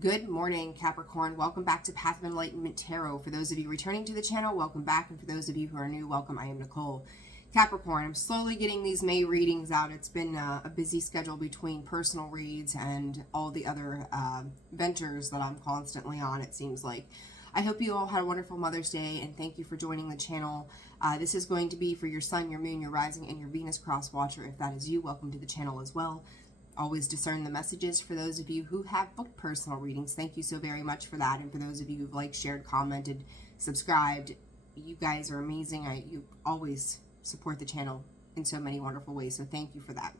Good morning, Capricorn. Welcome back to Path of Enlightenment Tarot. For those of you returning to the channel, welcome back. And for those of you who are new, welcome. I am Nicole. Capricorn, I'm slowly getting these May readings out. It's been a busy schedule between personal reads and all the other ventures that I'm constantly on, it seems like. I hope you all had a wonderful Mother's Day, and thank you for joining the channel. This is going to be for your Sun, your Moon, your Rising, and your Venus cross watcher. If that is you, welcome to the channel as well. Always discern the messages. For those of you who have booked personal readings, thank you so very much for that. And for those of you who've liked, shared, commented, subscribed, you guys are amazing. You always support the channel in so many wonderful ways, so thank you for that.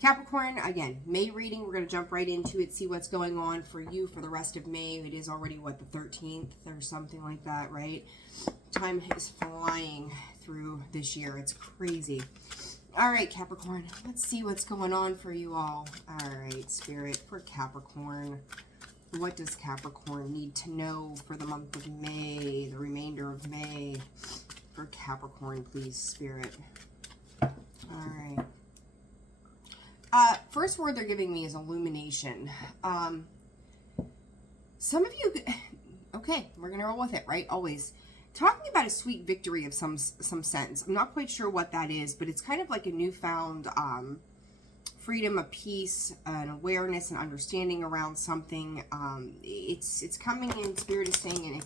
Capricorn, again, May reading. We're going to jump right into it, see what's going on for you for the rest of May. It is already, what, the 13th or something like that, right? Time is flying through this year. It's crazy. All right, Capricorn, let's see what's going on for you all. All right, Spirit, for Capricorn. What does Capricorn need to know for the month of May, the remainder of May? For Capricorn, please, Spirit. All right. First word they're giving me is illumination. Some of you, okay, we're going to roll with it, right? Always. Talking about a sweet victory of some sense. I'm not quite sure what that is, but it's kind of like a newfound freedom, a peace, an awareness, and understanding around something. It's coming in, Spirit is saying, in a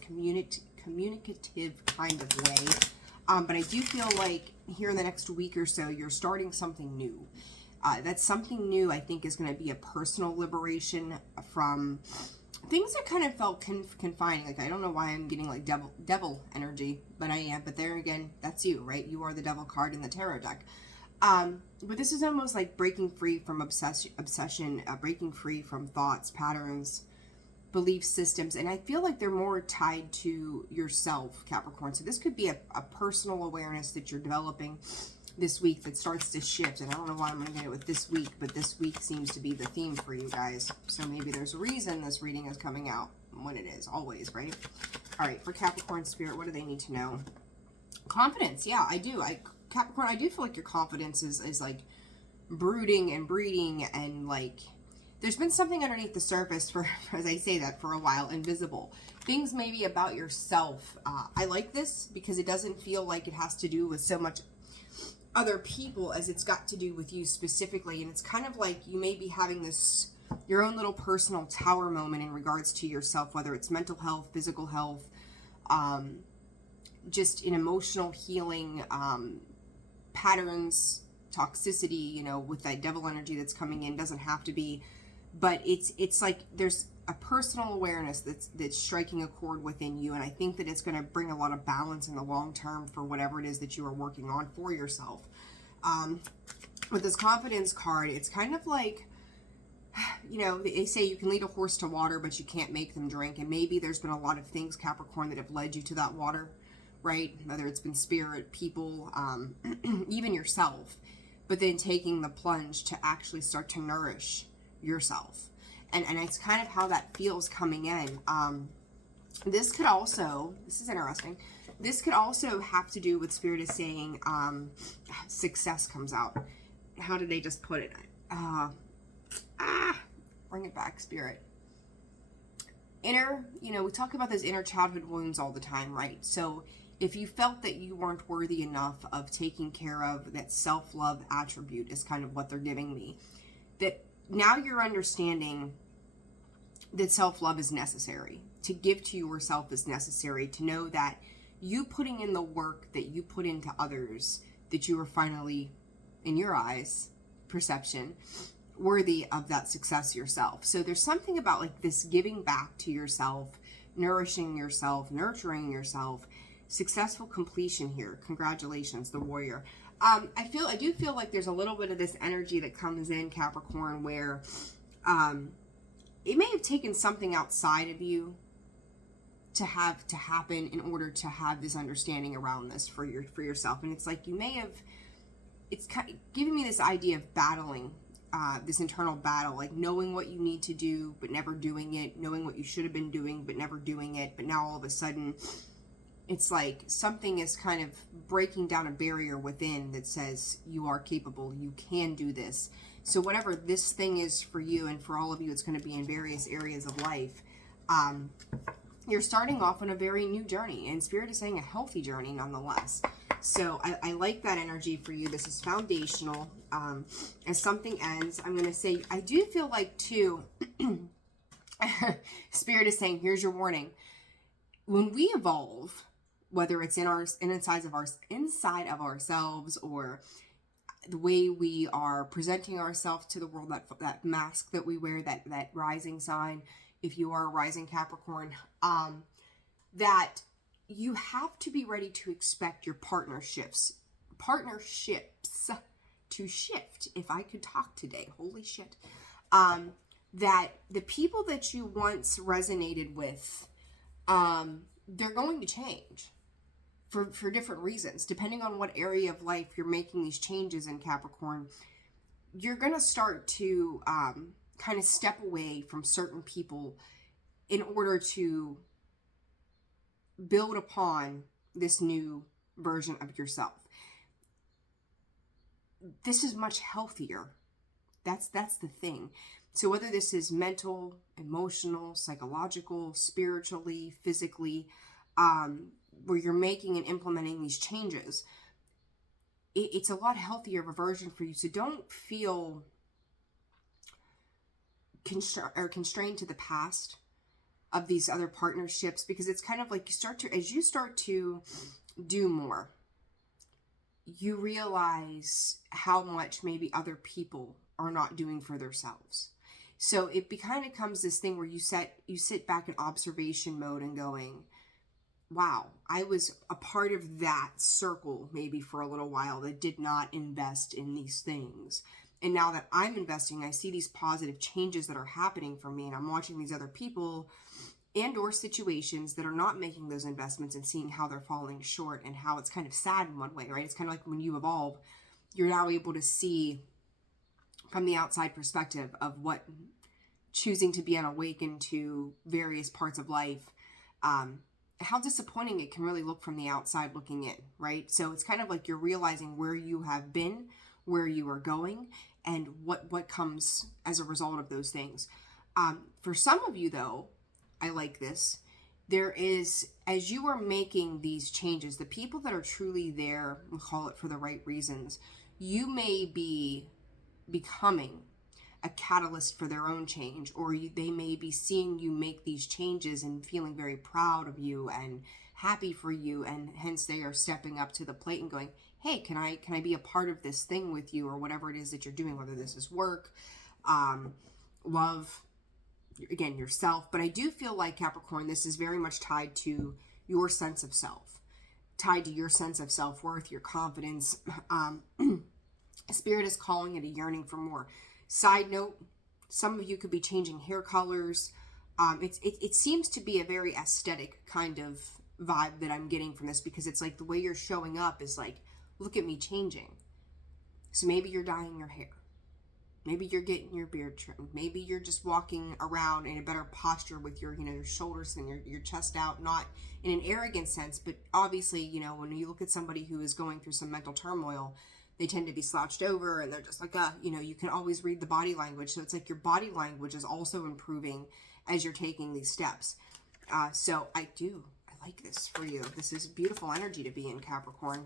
communicative kind of way. But I do feel like here in the next week or so, you're starting something new. That something new, I think, is going to be a personal liberation from things that kind of felt confining. Like, I don't know why I'm getting like devil energy, but I am. But there again, that's you, right? You are the devil card in the tarot deck. But this is almost like breaking free from obsession, breaking free from thoughts, patterns, belief systems. And I feel like they're more tied to yourself, Capricorn. So this could be a personal awareness that you're developing this week that starts to shift. And I don't know why I'm going to get it with this week, but this week seems to be the theme for you guys. So maybe there's a reason this reading is coming out when it is, always, right? All right, for Capricorn, Spirit, what do they need to know? Confidence. Yeah, I do. Capricorn, I do feel like your confidence is like brooding and breeding, and like there's been something underneath the surface for, as I say that, for a while, invisible. Things maybe about yourself. I like this because it doesn't feel like it has to do with so much other people as it's got to do with you specifically. And it's kind of like you may be having this, your own little personal tower moment in regards to yourself, whether it's mental health, physical health, just an emotional healing, patterns, toxicity, you know, with that devil energy that's coming in. Doesn't have to be, but it's like there's a personal awareness that's striking a chord within you, and I think that it's going to bring a lot of balance in the long term for whatever it is that you are working on for yourself. With this confidence card, it's kind of like, you know, they say you can lead a horse to water, but you can't make them drink. And maybe there's been a lot of things, Capricorn, that have led you to that water, right? Whether it's been spirit, people, even yourself, but then taking the plunge to actually start to nourish yourself. And it's kind of how that feels coming in. This could also, this is interesting, this could also have to do with Spirit is saying success comes out. How did they just put it? Bring it back, Spirit. Inner, you know, we talk about those inner childhood wounds all the time, right? So if you felt that you weren't worthy enough of taking care of that self-love attribute is kind of what they're giving me. That now you're understanding that self-love is necessary. To give to yourself is necessary. To know that you putting in the work that you put into others, that you are finally, in your eyes, perception, worthy of that success yourself. So there's something about like this giving back to yourself, nourishing yourself, nurturing yourself, successful completion here. Congratulations, the warrior. I do feel like there's a little bit of this energy that comes in, Capricorn, where it may have taken something outside of you to have to happen in order to have this understanding around this for yourself. And it's like you may have, it's kind of giving me this idea of battling, this internal battle, like knowing what you need to do but never doing it, knowing what you should have been doing but never doing it, but now all of a sudden it's like something is kind of breaking down a barrier within that says you are capable, you can do this. So whatever this thing is for you, and for all of you, it's going to be in various areas of life. You're starting off on a very new journey, and Spirit is saying a healthy journey nonetheless. So I like that energy for you. This is foundational. As something ends, I'm going to say, I do feel like too, Spirit is saying, here's your warning. When we evolve, whether it's inside of ourselves, or the way we are presenting ourselves to the world, that mask that we wear, that rising sign, if you are a rising Capricorn, that you have to be ready to expect your partnerships to shift. If I could talk today, holy shit. That the people that you once resonated with, they're going to change for different reasons. Depending on what area of life you're making these changes in, Capricorn, you're going to start to kind of step away from certain people in order to build upon this new version of yourself. This is much healthier. That's the thing. So whether this is mental, emotional, psychological, spiritually, physically, where you're making and implementing these changes, it's a lot healthier of a version for you. So don't feel constrained to the past of these other partnerships, because it's kind of like as you start to do more, you realize how much maybe other people are not doing for themselves. So it kind of comes this thing where you sit back in observation mode and going, wow, I was a part of that circle maybe for a little while that did not invest in these things. And now that I'm investing, I see these positive changes that are happening for me, and I'm watching these other people and or situations that are not making those investments and seeing how they're falling short, and how it's kind of sad in one way, right? It's kind of like when you evolve, you're now able to see from the outside perspective of what choosing to be unawakened to various parts of life, how disappointing it can really look from the outside looking in, right? So it's kind of like you're realizing where you have been, where you are going, and what comes as a result of those things. For some of you though, I like this. There is, as you are making these changes, the people that are truly there, we'll call it for the right reasons, you may be becoming a catalyst for their own change, or they may be seeing you make these changes and feeling very proud of you and happy for you, and hence they are stepping up to the plate and going, hey, can I be a part of this thing with you, or whatever it is that you're doing, whether this is work, love, again, yourself. But I do feel like, Capricorn, this is very much tied to your sense of self, tied to your sense of self-worth, your confidence. Spirit is calling it a yearning for more. Side note, some of you could be changing hair colors. It seems to be a very aesthetic kind of vibe that I'm getting from this, because it's like the way you're showing up is like, look at me changing. So maybe you're dyeing your hair. Maybe you're getting your beard trimmed. Maybe you're just walking around in a better posture with your, your shoulders and your chest out, not in an arrogant sense, but obviously, when you look at somebody who is going through some mental turmoil, they tend to be slouched over, and they're just like, you can always read the body language. So it's like your body language is also improving as you're taking these steps. So I like this for you. This is beautiful energy to be in, Capricorn.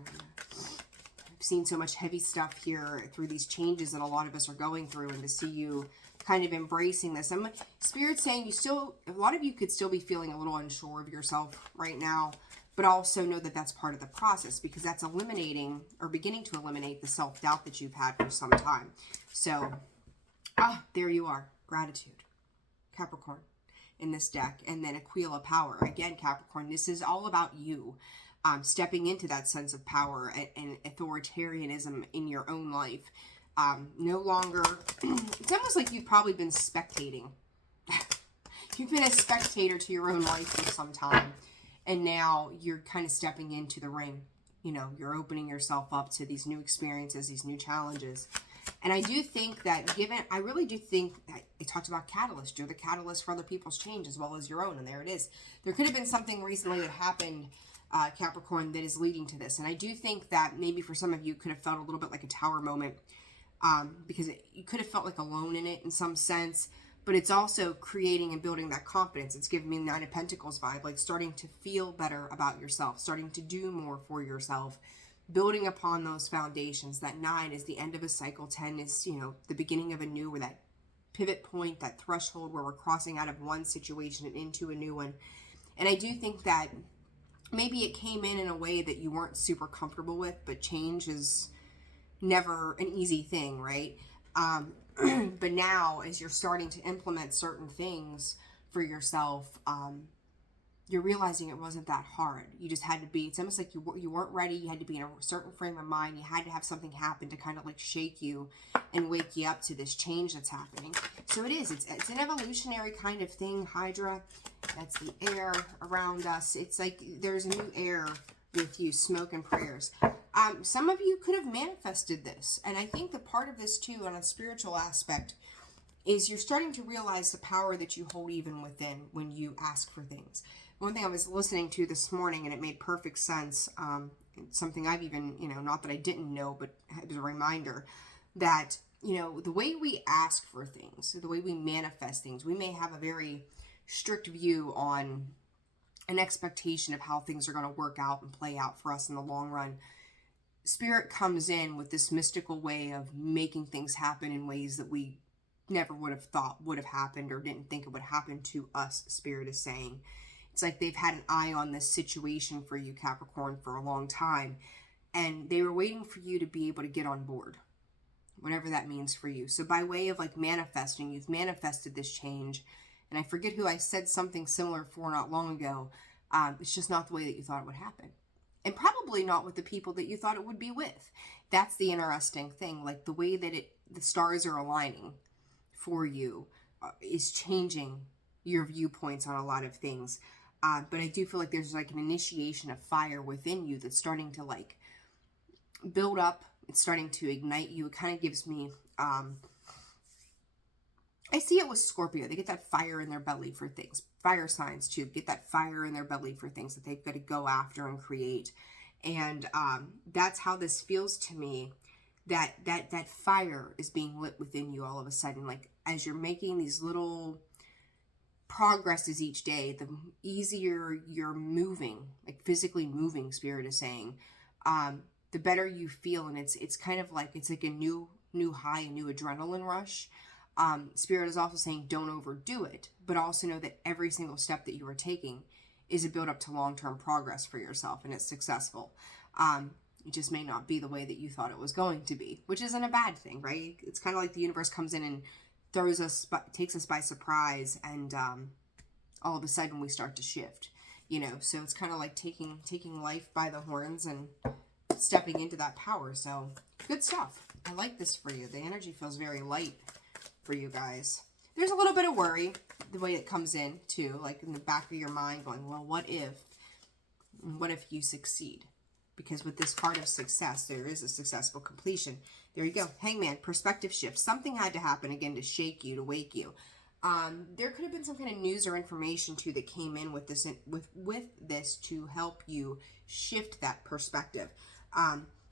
I've seen so much heavy stuff here through these changes that a lot of us are going through, and to see you kind of embracing this. Spirit saying a lot of you could still be feeling a little unsure of yourself right now, but also know that that's part of the process, because that's eliminating, or beginning to eliminate, the self-doubt that you've had for some time. So, there you are. Gratitude, Capricorn, in this deck. And then a Wheel of Power. Again, Capricorn, this is all about you. Stepping into that sense of power and authoritarianism in your own life. No longer, it's almost like you've probably been spectating. You've been a spectator to your own life for some time, and now you're kind of stepping into the ring. You're opening yourself up to these new experiences, these new challenges. And I do think that I really do think that it talked about catalyst. You're the catalyst for other people's change as well as your own, and there it is. There could have been something recently that happened, Capricorn, that is leading to this. And I do think that maybe for some of you could have felt a little bit like a tower moment, because you could have felt like alone in it in some sense, but it's also creating and building that confidence. It's giving me the Nine of Pentacles vibe, like starting to feel better about yourself, starting to do more for yourself, building upon those foundations. That 9 is the end of a cycle. 10 is, you know, the beginning of a new, or that pivot point, that threshold where we're crossing out of one situation and into a new one. And I do think that maybe it came in a way that you weren't super comfortable with, but change is never an easy thing, right? But now, as you're starting to implement certain things for yourself, you're realizing it wasn't that hard. You just had to be, it's almost like you weren't ready. You had to be in a certain frame of mind. You had to have something happen to kind of like shake you and wake you up to this change that's happening. So it is, it's an evolutionary kind of thing, Hydra. That's the air around us. It's like there's new air with you, smoke and prayers. Some of you could have manifested this. And I think the part of this too, on a spiritual aspect, is you're starting to realize the power that you hold even within when you ask for things. One thing I was listening to this morning, and it made perfect sense, something I've even, you know, not that I didn't know, but it was a reminder that, you know, the way we ask for things, the way we manifest things, we may have a very strict view on an expectation of how things are going to work out and play out for us in the long run. Spirit comes in with this mystical way of making things happen in ways that we never would have thought would have happened or didn't think it would happen to us, Spirit is saying. It's like they've had an eye on this situation for you, Capricorn, for a long time, and they were waiting for you to be able to get on board, whatever that means for you. So by way of like manifesting, you've manifested this change, and I forget who I said something similar for not long ago. It's just not the way that you thought it would happen, and probably not with the people that you thought it would be with. That's the interesting thing, like the way that the stars are aligning for you is changing your viewpoints on a lot of things. But I do feel like there's like an initiation of fire within you that's starting to like build up. It's starting to ignite you. It kind of gives me, I see it with Scorpio. They get that fire in their belly for things. Fire signs too get that fire in their belly for things that they've got to go after and create. And that's how this feels to me. That fire is being lit within you all of a sudden. Like as you're making these little progresses each day, the easier you're moving, like physically moving, Spirit is saying, the better you feel. And it's kind of like, it's like a new high, a new adrenaline rush. Spirit is also saying don't overdo it, but also know that every single step that you are taking is a build up to long-term progress for yourself, and it's successful. It just may not be the way that you thought it was going to be, which isn't a bad thing, right? It's kind of like the universe comes in and takes us by surprise, and all of a sudden we start to shift, you know. So it's kind of like taking life by the horns and stepping into that power. So good stuff. I like this for you. The energy feels very light for you guys. There's a little bit of worry the way it comes in too, like in the back of your mind going, well, what if you succeed? Because with this card of success, there is a successful completion. There you go. Hangman, perspective shift. Something had to happen again to shake you, to wake you. There could have been some kind of news or information too that came in with this, with this to help you shift that perspective.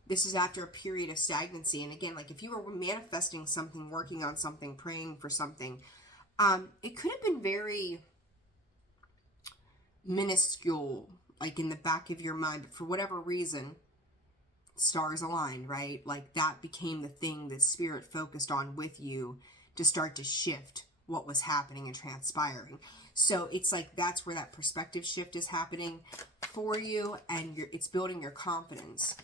This is after a period of stagnancy. And again, like if you were manifesting something, working on something, praying for something, it could have been very minuscule, like in the back of your mind, but for whatever reason, stars aligned, right? Like that became the thing that Spirit focused on with you to start to shift what was happening and transpiring. So it's like that's where that perspective shift is happening for you, and it's building your confidence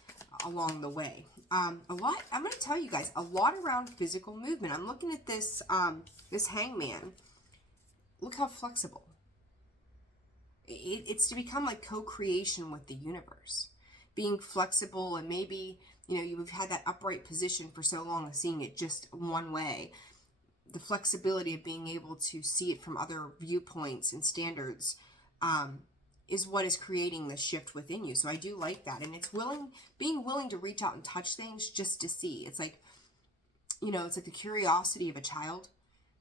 along the way. I'm going to tell you guys a lot around physical movement. I'm looking at this this Hangman. Look how flexible. It's to become like co-creation with the universe, being flexible. And maybe, you know, you've had that upright position for so long, seeing it just one way. The flexibility of being able to see it from other viewpoints and standards is what is creating the shift within you. So I do like that. And it's being willing to reach out and touch things just to see. It's like, you know, it's like the curiosity of a child.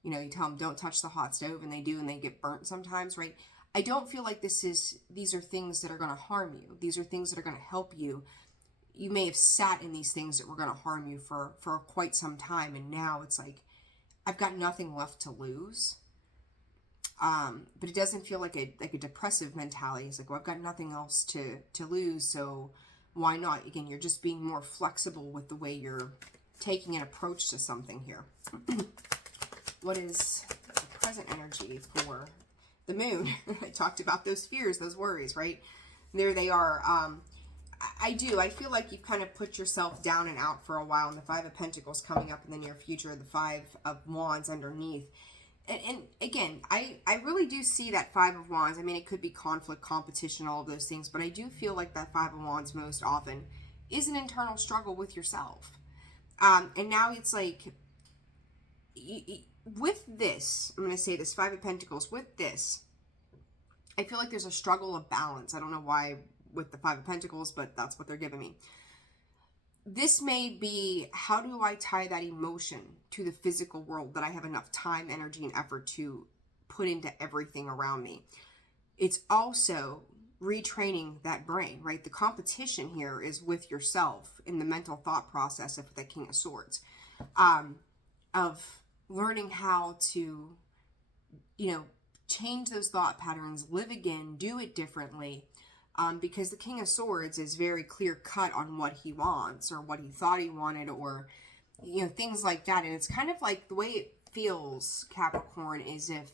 You know, you tell them don't touch the hot stove, and they do, and they get burnt sometimes, right? I don't feel like these are things that are going to harm you. These are things that are going to help you you may have sat in these things that were going to harm you for quite some time, and now it's like, I've got nothing left to lose. But it doesn't feel like a depressive mentality. It's like, well, I've got nothing else to lose, so why not? Again, you're just being more flexible with the way you're taking an approach to something here. What is the present energy for the moon? I talked about those fears, those worries, right? There they are. I feel like you've kind of put yourself down and out for a while, and the Five of Pentacles coming up in the near future, the Five of Wands underneath. And again, I really do see that Five of Wands. I mean, it could be conflict, competition, all of those things, but I do feel like that Five of Wands most often is an internal struggle with yourself. And now it's like, with this, I'm going to say this, Five of Pentacles, with this, I feel like there's a struggle of balance. I don't know why with the Five of Pentacles, but that's what they're giving me. This may be, how do I tie that emotion to the physical world that I have enough time, energy, and effort to put into everything around me? It's also retraining that brain, right? The competition here is with yourself in the mental thought process of the King of Swords, of learning how to, change those thought patterns, live again, do it differently. Because the King of Swords is very clear cut on what he wants, or what he thought he wanted, or, things like that. And it's kind of like, the way it feels, Capricorn, is if,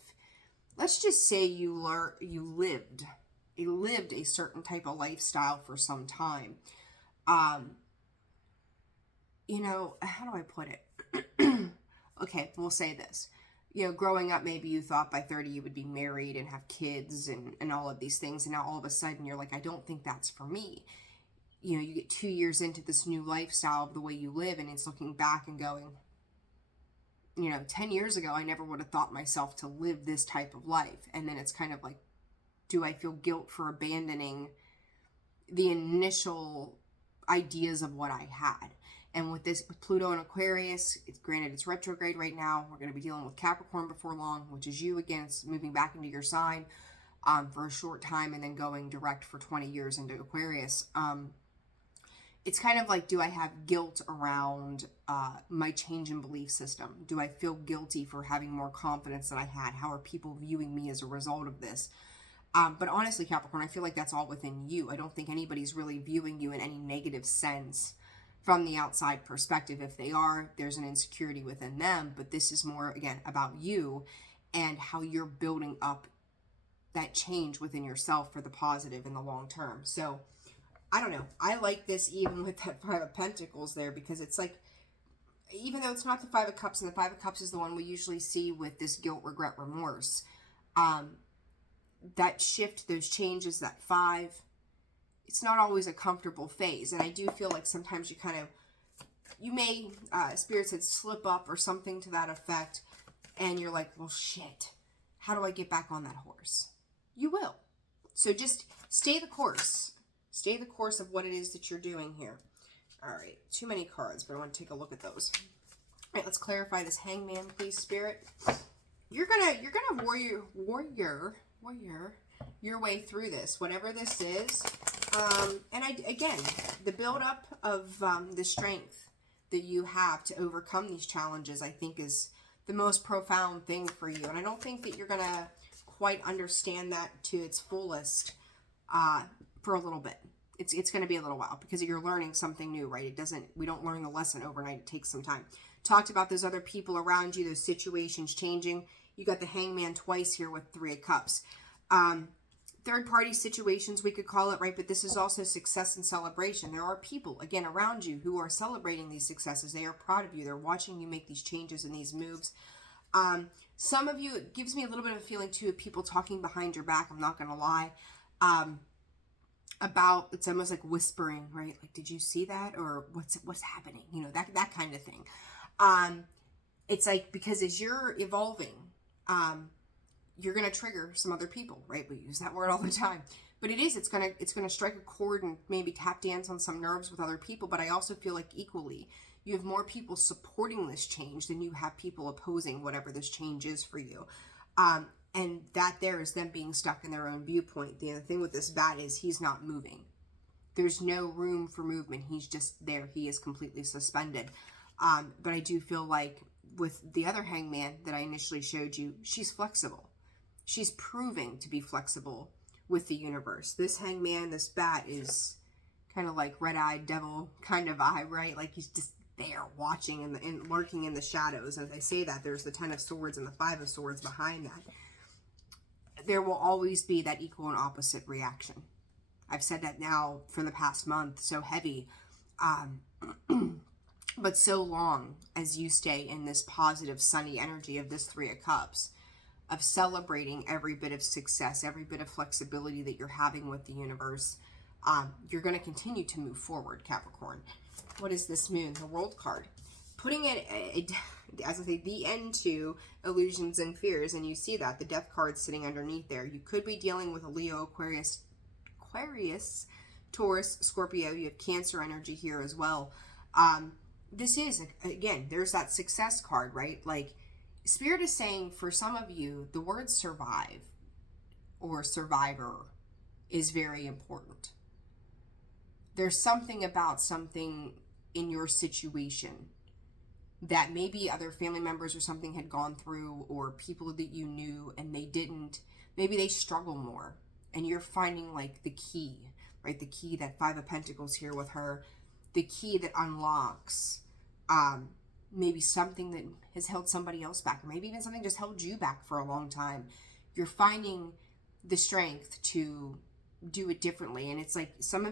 let's just say you lived a certain type of lifestyle for some time. How do I put it? Okay, we'll say this. Growing up, maybe you thought by 30 you would be married and have kids and all of these things. And now all of a sudden you're like, I don't think that's for me. You get 2 years into this new lifestyle of the way you live, and it's looking back and going, 10 years ago, I never would have thought myself to live this type of life. And then it's kind of like, do I feel guilt for abandoning the initial ideas of what I had? And with this, with Pluto and Aquarius, granted it's retrograde right now. We're going to be dealing with Capricorn before long, which is you again. It's moving back into your sign for a short time, and then going direct for 20 years into Aquarius. It's kind of like, do I have guilt around my change in belief system? Do I feel guilty for having more confidence than I had? How are people viewing me as a result of this? But honestly, Capricorn, I feel like that's all within you. I don't think anybody's really viewing you in any negative sense from the outside perspective. If they are, there's an insecurity within them. But this is more, again, about you and how you're building up that change within yourself for the positive in the long term. So, I don't know. I like this even with that Five of Pentacles there, because it's like, even though it's not the Five of Cups, and the Five of Cups is the one we usually see with this guilt, regret, remorse, that shift, those changes, that five, it's not always a comfortable phase. And I do feel like sometimes you may, Spirit said, slip up or something to that effect. And you're like, well, shit, how do I get back on that horse? You will. So just stay the course. Stay the course of what it is that you're doing here. All right, too many cards, but I want to take a look at those. All right, let's clarify this Hangman, please, Spirit. You're gonna warrior your way through this, whatever this is. And again, the buildup of the strength that you have to overcome these challenges, I think, is the most profound thing for you. And I don't think that you're going to quite understand that to its fullest for a little bit. It's going to be a little while, because you're learning something new, right? We don't learn the lesson overnight. It takes some time. Talked about those other people around you, those situations changing. You got the Hangman twice here with Three of Cups. Third-party situations, we could call it, right? But this is also success and celebration. There are people, again, around you who are celebrating these successes. They are proud of you. They're watching you make these changes and these moves. Some of you, it gives me a little bit of a feeling, too, of people talking behind your back. I'm not going to lie. It's almost like whispering, right? Like, did you see that? Or what's happening? That kind of thing. It's like, because as you're evolving, you're going to trigger some other people, right? We use that word all the time, but it's going to strike a chord and maybe tap dance on some nerves with other people. But I also feel like equally, you have more people supporting this change than you have people opposing whatever this change is for you. And that there is them being stuck in their own viewpoint. The other thing with this bat is he's not moving. There's no room for movement. He's just there. He is completely suspended. But I do feel like with the other hangman that I initially showed you, she's flexible. She's proving to be flexible with the universe. This hangman, this bat, is kind of like red-eyed devil kind of vibe, right? Like he's just there watching and lurking in the shadows. And as I say that, there's the 10 of Swords and the 5 of Swords behind that. There will always be that equal and opposite reaction. I've said that now for the past month, so heavy. But so long as you stay in this positive, sunny energy of this 3 of Cups, of celebrating every bit of success, every bit of flexibility that you're having with the universe, you're going to continue to move forward, Capricorn. What is this moon? The World card. Putting it, as I say, the end to illusions and fears, and you see that, the Death card sitting underneath there. You could be dealing with a Leo, Aquarius, Taurus, Scorpio. You have Cancer energy here as well. This is, again, there's that success card, right? Like, Spirit is saying for some of you, the word survive or survivor is very important. There's something about something in your situation that maybe other family members or something had gone through, or people that you knew and they didn't. Maybe they struggle more, and you're finding like the key, right? The key, that 5 of Pentacles here with her, the key that unlocks maybe something that has held somebody else back, or maybe even something just held you back for a long time. You're finding the strength to do it differently. And it's like some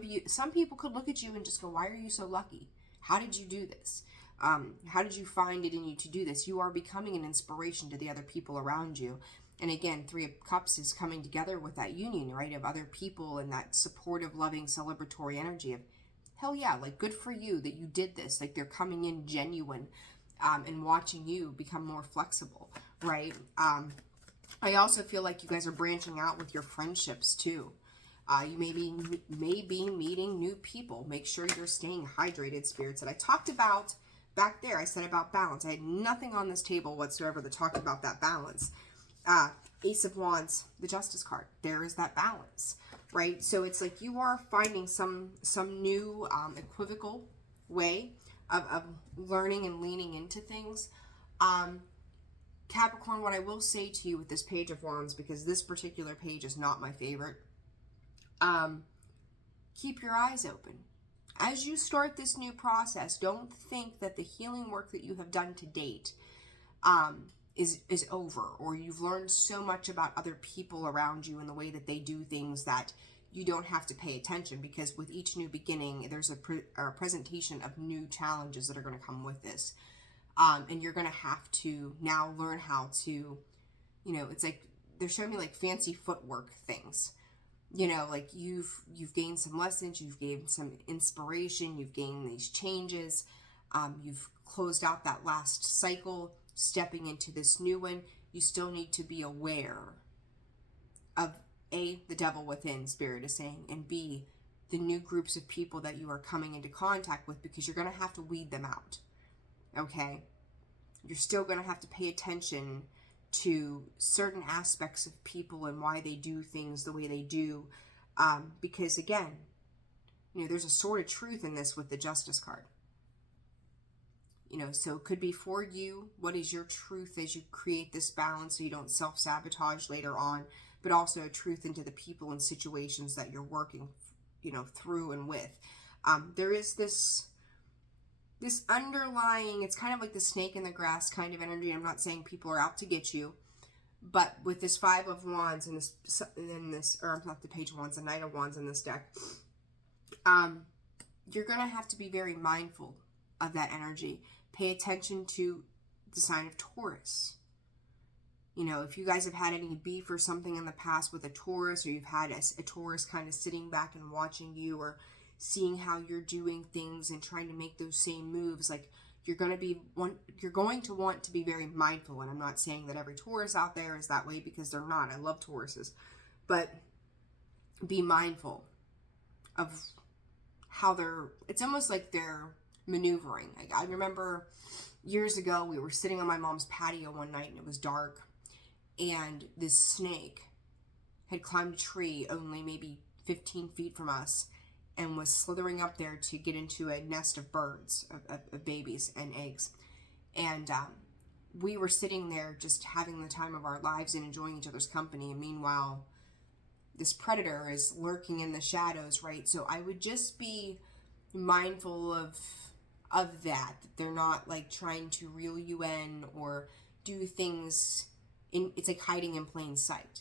people could look at you and just go, why are you so lucky? How did you do this? How did you find it in you to do this? You are becoming an inspiration to the other people around you. And again, 3 of Cups is coming together with that union, right, of other people and that supportive, loving, celebratory energy of, hell yeah, like, good for you that you did this. Like, they're coming in genuine and watching you become more flexible, right? I also feel like you guys are branching out with your friendships too. You may be meeting new people. Make sure you're staying hydrated, spirits. That I talked about back there, I said about balance. I had nothing on this table whatsoever that talked about that balance. Ace of Wands, the Justice card. There is that balance, right? So it's like you are finding some new equivocal way of learning and leaning into things. Capricorn, what I will say to you with this Page of Wands, because this particular page is not my favorite, keep your eyes open. As you start this new process, don't think that the healing work that you have done to date is over, or you've learned so much about other people around you and the way that they do things that you don't have to pay attention, because with each new beginning, there's a presentation of new challenges that are going to come with this. And you're going to have to now learn how to, you know, it's like they're showing me like fancy footwork things. You know, like you've gained some lessons, you've gained some inspiration, you've gained these changes, you've closed out that last cycle, stepping into this new one. You still need to be aware of A, the devil within, Spirit is saying, and B, the new groups of people that you are coming into contact with, because you're going to have to weed them out. Okay? You're still going to have to pay attention to certain aspects of people and why they do things the way they do. Because again, you know, there's a sort of truth in this with the Justice card. You know, so it could be for you, what is your truth as you create this balance so you don't self-sabotage later on, but also a truth into the people and situations that you're working, you know, through and with. There is this underlying, it's kind of like the snake in the grass kind of energy. I'm not saying people are out to get you, but with this 5 of Wands and this, or not the Page of Wands, the Knight of Wands in this deck, you're going to have to be very mindful of that energy. Pay attention to the sign of Taurus. You know, if you guys have had any beef or something in the past with a Taurus, or you've had a Taurus kind of sitting back and watching you, or seeing how you're doing things and trying to make those same moves, like you're going to want to be very mindful. And I'm not saying that every Taurus out there is that way, because they're not. I love Tauruses, but be mindful of how it's almost like they're maneuvering. Like, I remember years ago, we were sitting on my mom's patio one night and it was dark, and this snake had climbed a tree only maybe 15 feet from us, and was slithering up there to get into a nest of birds, of babies and eggs. And we were sitting there just having the time of our lives and enjoying each other's company. And meanwhile, this predator is lurking in the shadows, right? So I would just be mindful of that they're not like trying to reel you in or do things in, it's like hiding in plain sight,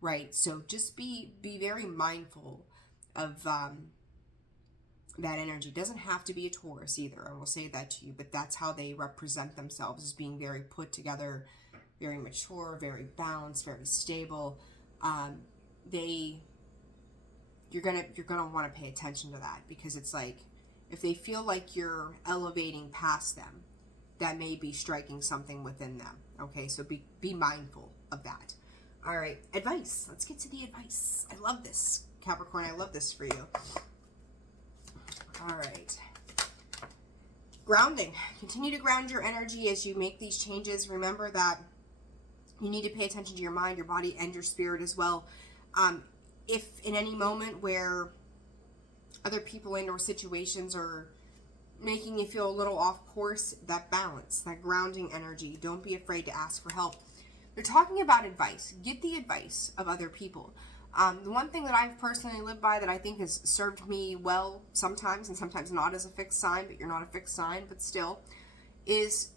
right? So just be very mindful of that energy. It doesn't have to be a Taurus either, I will say that to you, but that's how they represent themselves, as being very put together, very mature, very balanced, very stable. You're gonna want to pay attention to that, because it's like, if they feel like you're elevating past them, that may be striking something within them. Okay, so be mindful of that. All right, advice. Let's get to the advice. I love this, Capricorn. I love this for you. All right. Grounding. Continue to ground your energy as you make these changes. Remember that you need to pay attention to your mind, your body, and your spirit as well. If in any moment where other people and or situations are making you feel a little off course, that balance, that grounding energy, don't be afraid to ask for help. They're talking about advice. Get the advice of other people. The one thing that I've personally lived by that I think has served me well sometimes, and sometimes not as a fixed sign, but you're not a fixed sign, but still, is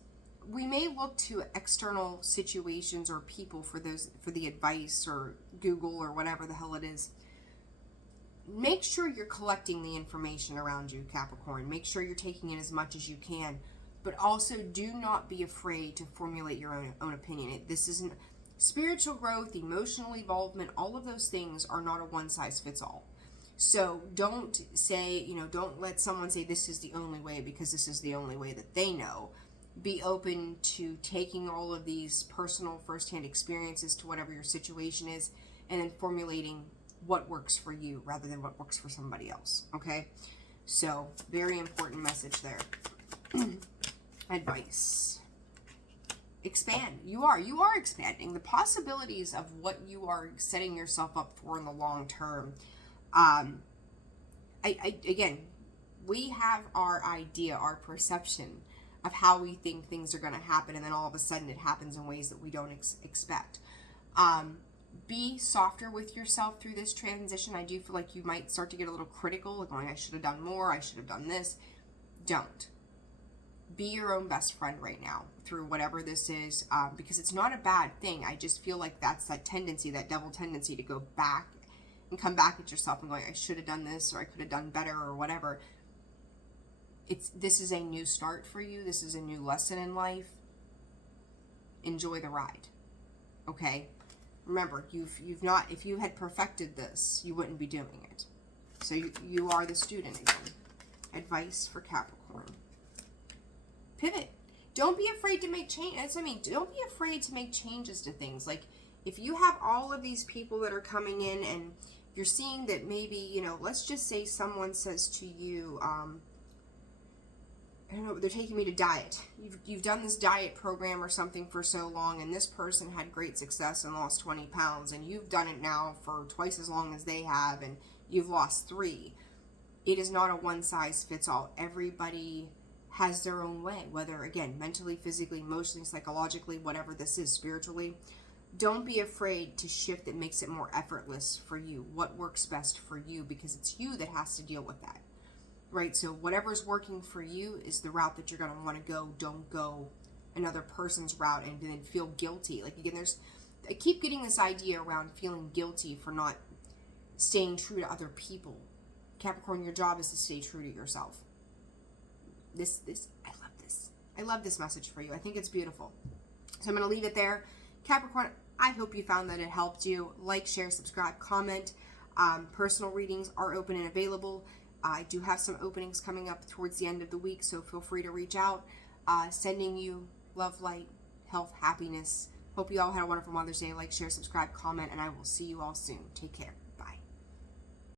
we may look to external situations or people for the advice, or Google, or whatever the hell it is. Make sure you're collecting the information around you, Capricorn. Make sure you're taking in as much as you can, but also do not be afraid to formulate your own opinion. This isn't spiritual growth, emotional involvement. All of those things are not a one size fits all. So don't say, don't let someone say this is the only way because this is the only way that they know. Be open to taking all of these personal firsthand experiences to whatever your situation is, and then formulating what works for you rather than what works for somebody else. Okay, so very important message there. Advice. Expand. You are expanding the possibilities of what you are setting yourself up for in the long term. Again, we have our idea, our perception of how we think things are going to happen, and then all of a sudden it happens in ways that we don't expect. Be softer with yourself through this transition. I do feel like you might start to get a little critical, like going, I should have done more, I should have done this. Don't. Be your own best friend right now through whatever this is, because it's not a bad thing. I just feel like that's that tendency, that devil tendency to go back and come back at yourself and going, I should have done this, or I could have done better, or whatever. This is a new start for you. This is a new lesson in life. Enjoy the ride. Okay? Remember, if you had perfected this, you wouldn't be doing it. So you are the student again. Advice for Capricorn. Pivot. Don't be afraid to make changes. Don't be afraid to make changes to things. Like, if you have all of these people that are coming in and you're seeing that maybe, let's just say someone says to you, I don't know, they're taking me to diet. You've done this diet program or something for so long, and this person had great success and lost 20 pounds, and you've done it now for twice as long as they have, and you've lost 3. It is not a one size fits all. Everybody has their own way, whether, again, mentally, physically, emotionally, psychologically, whatever this is, spiritually. Don't be afraid to shift that makes it more effortless for you. What works best for you, because it's you that has to deal with that. Right, so whatever's working for you is the route that you're going to want to go. Don't go another person's route and then feel guilty. Like, again, I keep getting this idea around feeling guilty for not staying true to other people. Capricorn, your job is to stay true to yourself. I love this message for you. I think it's beautiful. So I'm going to leave it there. Capricorn, I hope you found that it helped you. Like, share, subscribe, comment. Personal readings are open and available. I do have some openings coming up towards the end of the week, so feel free to reach out. Sending you love, light, health, happiness. Hope you all had a wonderful Mother's Day. Like, share, subscribe, comment, and I will see you all soon. Take care.